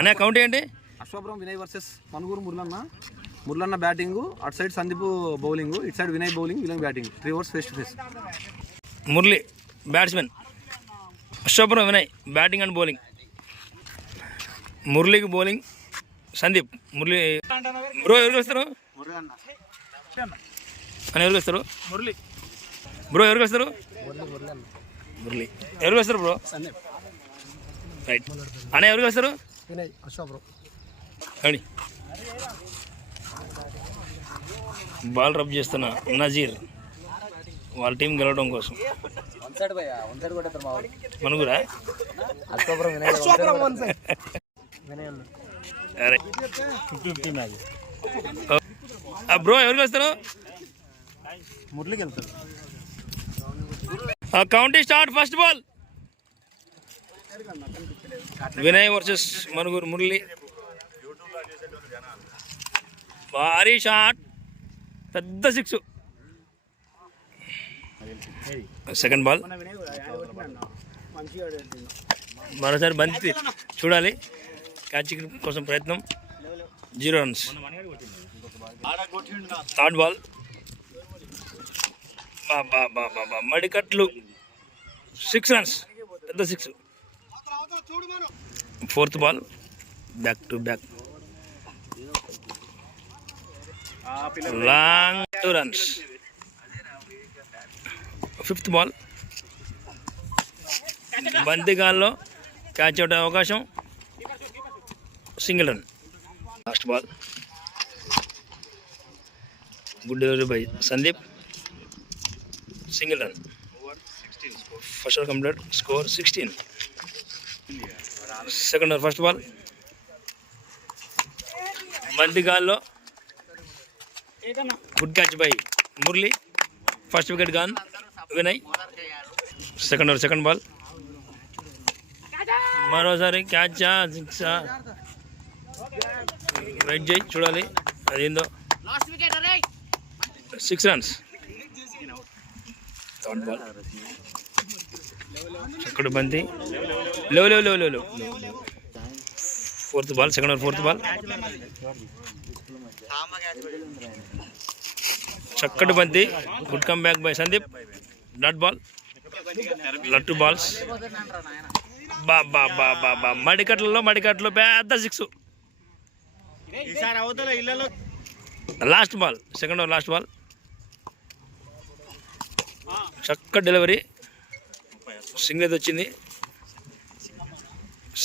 అనే కౌంట్ ఏంటి? Ashwapuram Vinay versus Manuguru Muralanna batting, అటు సైడ్ సందీప్ బౌలింగ్, ఇటు side Vinay bowling, villain batting, 3 overs face to face. Murali batsmen, Ashwapuram Vinay batting and bowling. మురళికి bowling Sandeep. Murali bro ఎవరికి వస్తారు? అని ఎవరికి వస్తారు? మురళి బ్రో ఎవరికి వస్తారు? మురళి ఎవరికి వస్తారు బ్రో? రైట్. అనే ఎవరికి వస్తారు? అని బాల్ రబ్ చేస్తున్న నజీర్ వాళ్ళ టీం గెలవడం కోసం. మనుగురా బ్రో ఎవరికి వస్తారు? మురళికి వెళ్తారు. Counting start. First ball Vinay వర్సెస్ మనుగురు మురళి. భారీ షాట్, పెద్ద 6. సెకండ్ బాల్ మరోసారి బంతి చూడాలి. క్యాచ్ కోసం ప్రయత్నం, 0 runs. థర్డ్ బాల్ మడికట్లు, 6 runs, పెద్ద 6. Fourth ball back to back, long 2 runs. Fifth ball బంతిగాల్లో క్యాచ్ అవుట్ అవకాశం, single run. Last ball good delivery by Sandeep, single run. First over complete, score 16. Second over first ball బంతిగాల్లో good catch by Murali, first wicket gone Vinay. Second over second ball మరోసారి క్యాచా సిక్సా వెయిట్ చేయి చూడాలి అదేందో. 6 runs. Third ball చక్కడు బంతి, లేవు. Fourth ball second over fourth ball చక్కటి బంతి, good come back by Sandeep. Dot ball, లట్టు బాల్స్. మడికట్లో పెద్ద 6. Last ball second over last ball చక్కటి డెలివరీ, సింగిల్ అయితే వచ్చింది,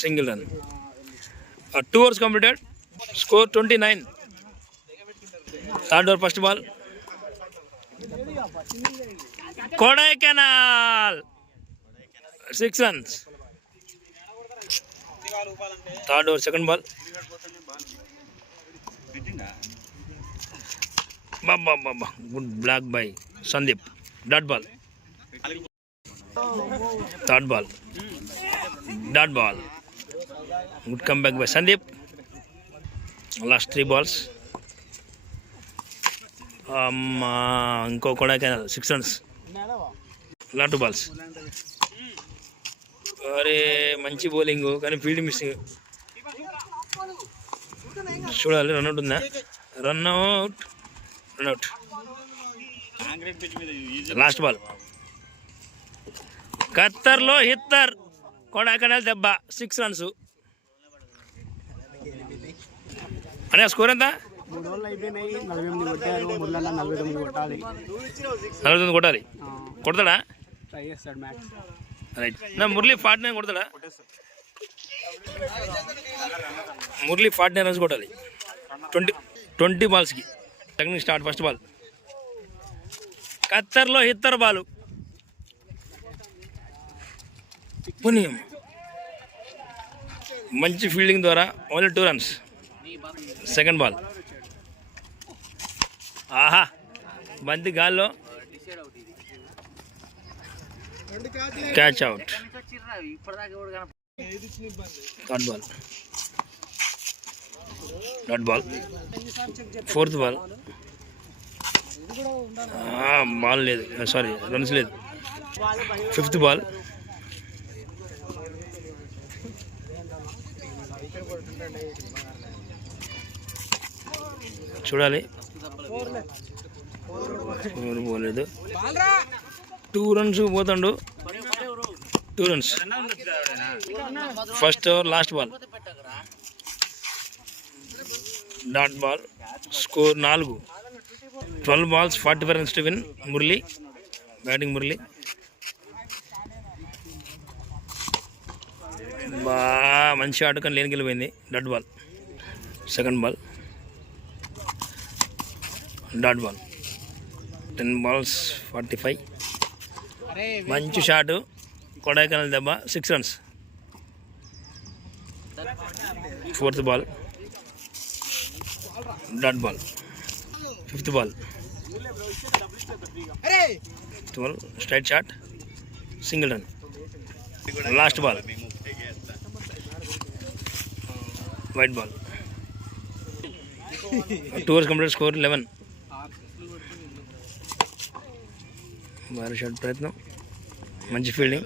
single run. 2 overs completed, score 29. Third over first ball Kodaikanal, 6 runs. Third over second ball good block by Sandeep. Dot ball third ball dot ball, good come back by Sandeep. Last 3 balls అమ్మా ఇంకో కొడైకెనాల్ 6 runs. ఇలా 2 balls. అరే మంచి బౌలింగ్ కానీ field missing. చూడాలి రన్అట్ ఉందా? రన్అట్. లాస్ట్ బాల్ ఖత్తర్లో హిత్తర్, కొడైకెనాల్ దెబ్బ, 6 runs. అనే స్కోర్ ఎంత? 49 కొట్టాలి. కొడతాడా? రైట్. నా మురళి 49 కొడతాడా? మురళి 49 runs కొట్టాలి 20 balls. Technique start. First ball ఖత్తర్లో హిత్తర్ బాలు, పుణ్యం మంచి ఫీల్డింగ్ ద్వారా ఓన్లీ 2 runs. సెకండ్ బాల్ ఆహా బంతి గాల్లో catch out. Third ball dot ball. Fourth ball ball లేదు, సారీ రన్స్ లేదు. ఫిఫ్త్ బాల్ చూడాలి. 4 పోలేదు. 2 runs పోతాడు. 2 runs. First over last ball. Dot ball. Score 4. 12 balls 45 runs to win. మురళి బ్యాటింగ్. మురళి మంచి ఆట కానీ లేనికి వెళ్ళిపోయింది. Dot ball. Second ball. Dot ball. 10 balls 45. మంచి షాటు. కొడైకెనాల్ దెబ్బ. 6 runs. Fourth ball. Dot ball. Fifth ball. 12 straight shot. Single run. Last ball. Wide ball. 2 overs complete. Score 11. భారీ shot ప్రయత్నం. మంచి fielding.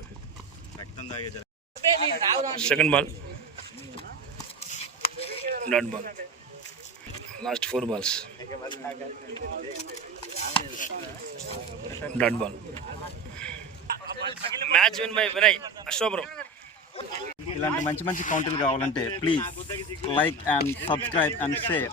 Second ball. Dot ball. Last 4 balls. Dot ball. Match win by Vinay అశోభరం. ఇలాంటి మంచి మంచి కౌంటర్లు కావాలంటే please like and subscribe and share.